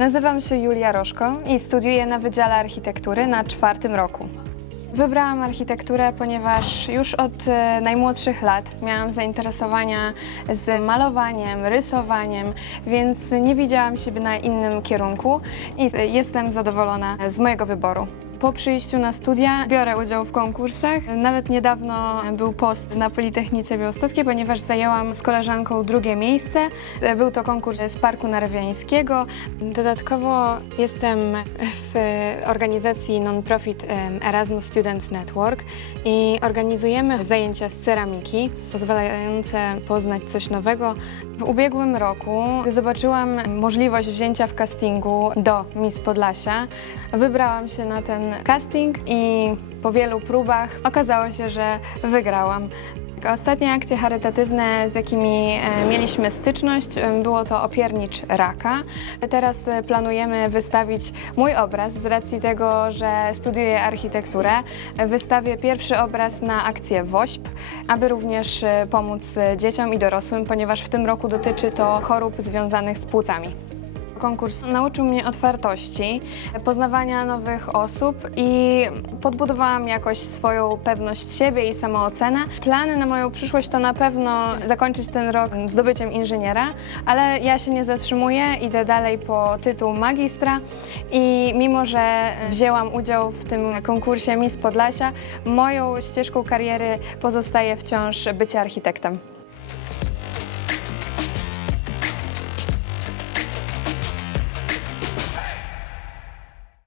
Nazywam się Julia Roszko i studiuję na Wydziale Architektury na czwartym roku. Wybrałam architekturę, ponieważ już od e, najmłodszych lat miałam zainteresowania z malowaniem, rysowaniem, więc nie widziałam siebie na innym kierunku i e, jestem zadowolona z mojego wyboru. Po przyjściu na studia biorę udział w konkursach. Nawet niedawno był post na Politechnice Białostockiej, ponieważ zajęłam z koleżanką drugie miejsce. Był to konkurs z Parku Narwiańskiego. Dodatkowo jestem w organizacji non-profit Erasmus Student Network i organizujemy zajęcia z ceramiki, pozwalające poznać coś nowego. W ubiegłym roku zobaczyłam możliwość wzięcia w castingu do Miss Podlasia. Wybrałam się na ten casting i po wielu próbach okazało się, że wygrałam. Ostatnie akcje charytatywne, z jakimi e, mieliśmy styczność, e, było to opiernicz raka. Teraz e, planujemy wystawić mój obraz z racji tego, że studiuję architekturę. Wystawię pierwszy obraz na akcję WOŚP, aby również pomóc dzieciom i dorosłym, ponieważ w tym roku dotyczy to chorób związanych z płucami. Konkurs nauczył mnie otwartości, poznawania nowych osób i podbudowałam jakoś swoją pewność siebie i samoocenę. Plany na moją przyszłość to na pewno zakończyć ten rok zdobyciem inżyniera, ale ja się nie zatrzymuję, idę dalej po tytuł magistra i mimo, że wzięłam udział w tym konkursie Miss Podlasia, moją ścieżką kariery pozostaje wciąż bycie architektem.